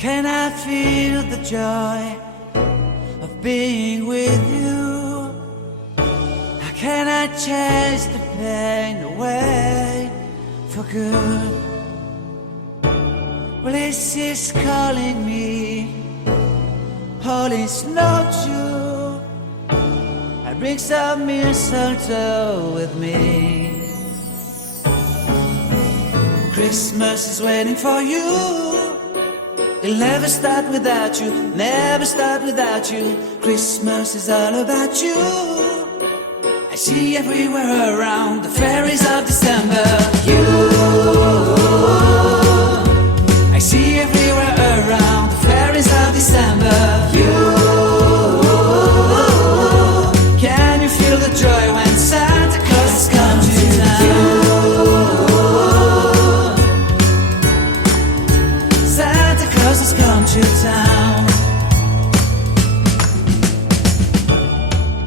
Can I feel the joy of being with you? How can I chase the pain away for good? Well, this is calling me, all is not true. I bring some mistletoe with me. Christmas is waiting for you. It'll never start without you, never start without you. Christmas is all about you. I see everywhere around the fairies of December. You, I see everywhere around the fairies of December. You, can you feel the joy when Santa Claus comes to town? Has come to town.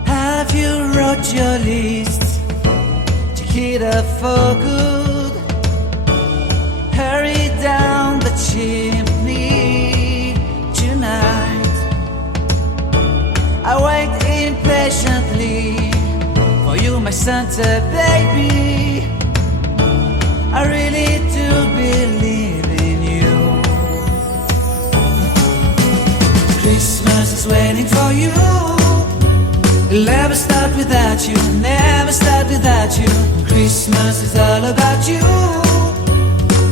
Have you wrote your list to hit up for good? Hurry down the chimney tonight. I wait impatiently for you, my Santa baby. I really do believe in you. Christmas is waiting for you. It'll never start without you, never start without you. Christmas is all about you.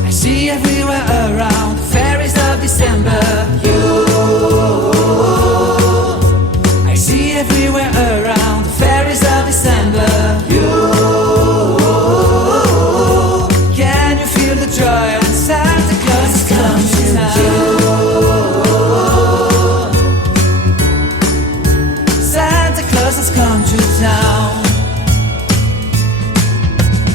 I see everywhere around the fairies of December. You, I see everywhere around the fairies of December. You, can you feel the joy when Santa Claus is coming to town? Has come to town.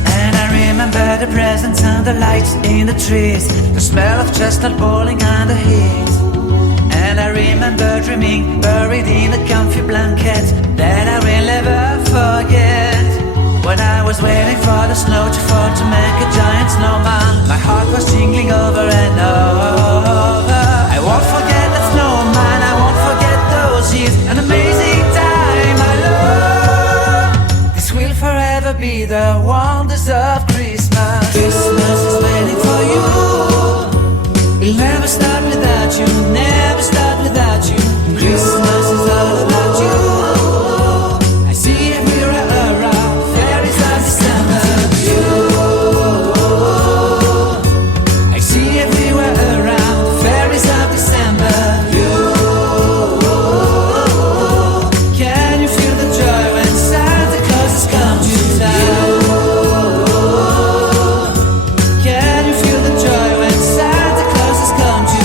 And I remember the presents and the lights in the trees, the smell of chestnut boiling and the heat. And I remember dreaming, buried in a comfy blanket that I will never forget. When I was waiting for the snow to fall to make a giant snowman, my heart was jingling over and over. I won't forget that snowman, I won't forget those years, an amazing time. This will forever be the wonders of Christmas. Christmas is waiting for you. It'll never start without you, never start without you. Christmas is all about you. I see everywhere around fairies of December. You, I see everywhere around fairies of December. You, can you feel the joy when Santa Claus has come to town? Can you feel the joy when Santa Claus has come to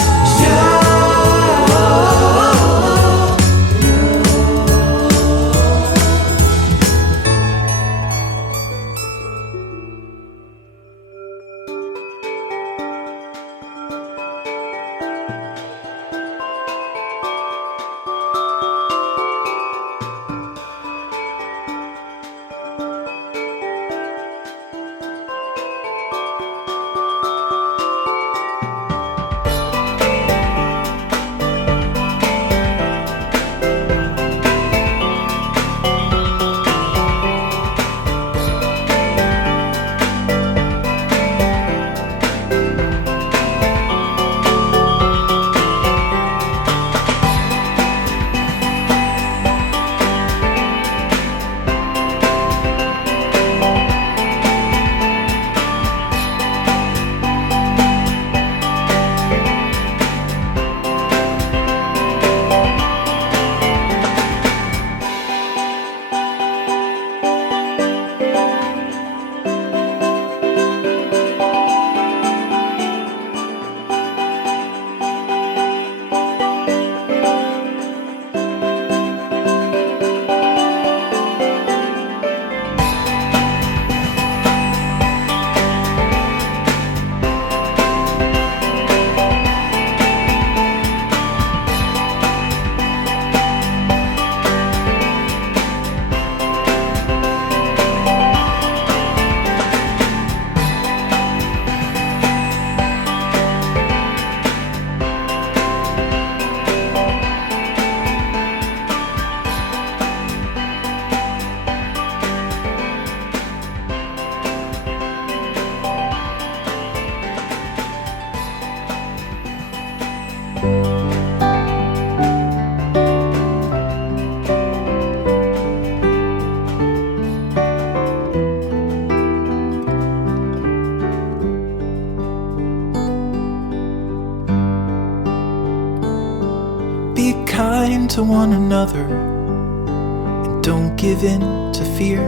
kind to one another and don't give in to fear.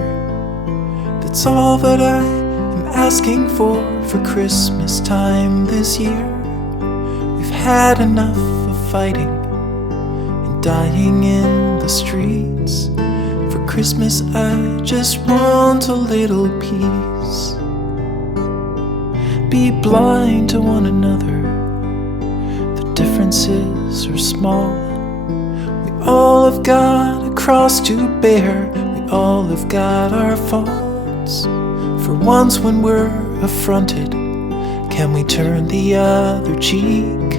That's all that I am asking for Christmas time this year. We've had enough of fighting and dying in the streets. For Christmas I just want a little peace. Be blind to one another, the differences are small. We all have got a cross to bear, we all have got our faults. For once when we're affronted, can we turn the other cheek?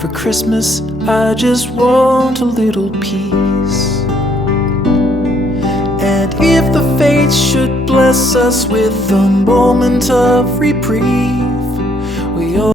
For Christmas I just want a little peace. And if the fates should bless us with a moment of reprieve,